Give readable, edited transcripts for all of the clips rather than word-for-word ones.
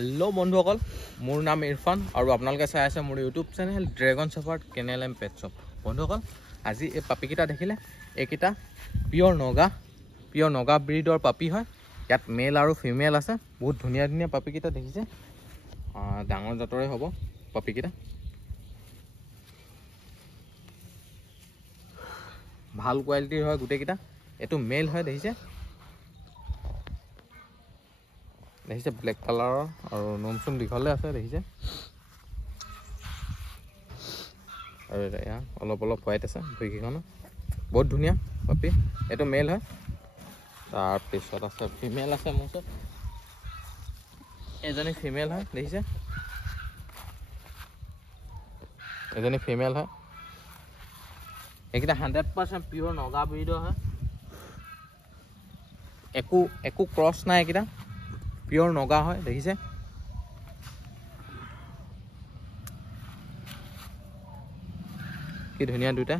Hello बंधुসকল मोर नाम इरफान और आपनालोके चाइ आछे मोर YouTube channel dragon shepherd kennel M pet shop. बंधुসকল আজি এই পাপিকিটা দেখিলে এইকিটা পিওর নগা ব্রিডर পাপি হয়। ইয়াত মেল और ফিমেল আছে। बहुत ধুনিয়া ধুনিয়া পাপিকিটা দেখিছে। ডাঙৰ জাতৰে হ'ব পাপিকিটা। ভাল কোৱালিটিৰ হয় গুটেকিটা। এটো মেল হয় দেখিছে। देखिए ब्लैक कलर और नोमसुम दीघले আছে देखिए और यहाँ अलग अलग व्हाइट আছে ভৰিখন बहुत ধুনিয়া পাপি এটো মেল হয় তাৰ পিছত আছে ফিমেল আছে মোৰ ওচৰত এজনী ফিমেল হয় দেখিছে এজনী ফিমেল হয় এইকিটা 100% পিওৰ নগা ব্ৰিডৰ হয় একো ক্ৰস নাই এইকিটা পিওৰ নগা হয় দেখিছে কি ধুনিয়া দুটা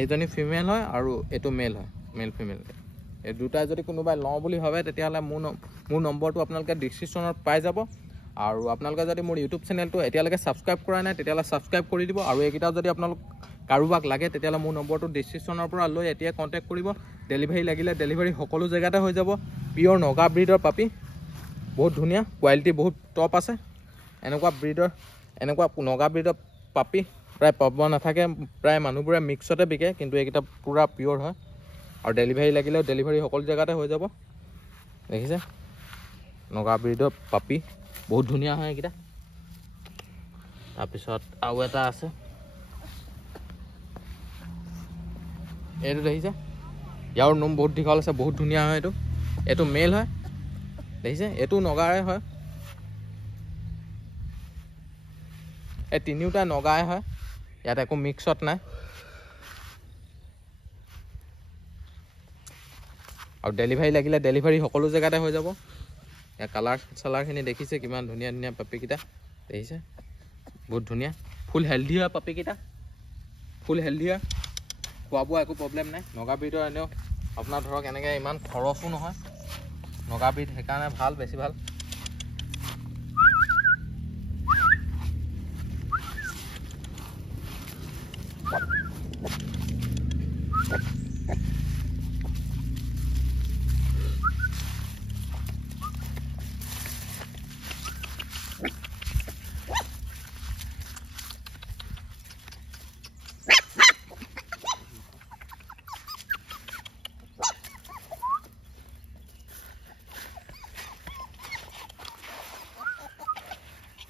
এইজনী ফিমেল হয় আৰু এটো মেল হয় মেল ফিমেল এই দুটা যদি কোনোবাই লওঁ বুলি ভাবে তেতিয়াহলে মোৰ নম্বৰটো আপোনালোকে ডেসক্ৰিপচনত পাই যাব আৰু আপোনালোকে যদি মোৰ ইউটিউব চেনেলটো এতিয়ালৈকে সাবস্ক্ৰাইব কৰা নাই তেতিয়াহলে সাবস্ক্ৰাইব কৰি দিব আৰু এইকিটা যদি আপোনালোক কাৰোবাক লাগে তেতিয়াহলে মোৰ নম্বৰটো ডেসক্ৰিপচনৰ পৰা লৈ এতিয়া কন্টাক্ট কৰিব ডেলিভাৰী লাগিলে ডেলিভাৰী সকলো জেগাতে হৈ যাব পিওৰ নগা ব্ৰিডৰ পাপি बहुत धुनिया क्वालिटी बहुत टप আছে এনেকুৱা ব্ৰিডৰ এনেকুৱা নগা ব্ৰিডৰ পাপি প্ৰায় পাব নাথাকে প্ৰায় মানুহবোৰে মিক্সতে বিকে কিন্তু এইকিটা পুৰা পিওৰ হয় আৰু ডেলিভাৰী লাগিলে ডেলিভাৰী সকলো জেগাতে হৈ যাব দেখিছে নগা ব্ৰিডৰ পাপি বহুত ধুনিয়া হয় এইকিটা তাৰ পিছত আৰু এটা আছে এইটো দেখিছে ইয়াৰ নোম বহুত দীঘল আছে বহুত ধুনিয়া হয় এটো মেল হয় দেখিছে এটো নগাৰে হয় এই তিনিটা নগায় হয় ইয়াত একো মিক্সত নাই আৰু ডেলিভাৰী লাগিলে ডেলিভাৰী সকলো জেগাতে হৈ যাব ইয়া কালাৰখিনি দেখিছে কিমান ধুনিয়া ধুনিয়া পাপিকিটা দেখিছে বহুত ধুনিয়া ফুল হেলদি হয় পাপিকিটা ফুল হেলদি হয় খোৱা বোৱা একো প্ৰবলেম নাই নগা ব্ৰিডৰ এনেও আপোনাৰ ধৰক এনেকৈ ইমান খৰচো নহয় নগা ব্ৰিড সেইকাৰণে ভাল বেছি ভাল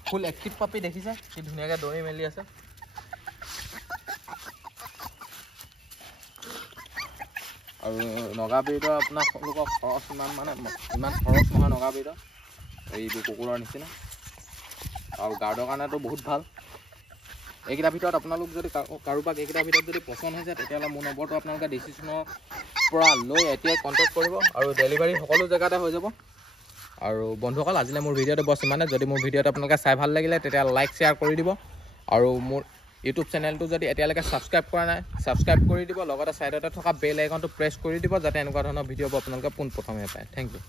ফুল एक्टिव পাপি দেখিছে কি ধুনিয়াকে দৌৰি মেলি আছে আৰু নগা ব্ৰিডৰ আপোনাৰ লোকৰ খৰচ ইমান খৰচ নহয় নগা ব্ৰিডৰ এইটো কুকুৰৰ নিচিনা আৰু গাৰ্ডৰ কাৰণেতো বহুত ভাল এইকিটা ভিতৰত আপোনালোক যদি কাৰোবাক এইকিটা ভিতৰত যদি পছন্দ হৈছে তেতিয়াহলে মোৰ নম্বৰটো আপোনালোকে ডেসক্ৰিপচনৰ পৰা লৈ এতিয়া কন্টাক্ট কৰিব আৰু ডেলিভাৰী সকলো জেগাতে হৈ যাব আৰু বন্ধুসকল আজিলে মোৰ ভিডিওটো বস ইমানে যদি মোৰ ভিডিওটো আপোনালোকে চাই ভাল লাগিলে তেতিয়া লাইক শেয়াৰ কৰি দিব আৰু মোৰ ইউটিউব চেনেলটো যদি এতিয়ালৈকে সাবস্ক্ৰাইব কৰা নাই সাবস্ক্ৰাইব কৰি দিব লগতে সাইডতে থকা বেল আইকনটো প্ৰেছ কৰি দিব যাতে এনেকুৱা ধৰণৰ ভিডিওবোৰ আপোনালোকে পোনপ্ৰথমে পায় থ্যাংক ইউ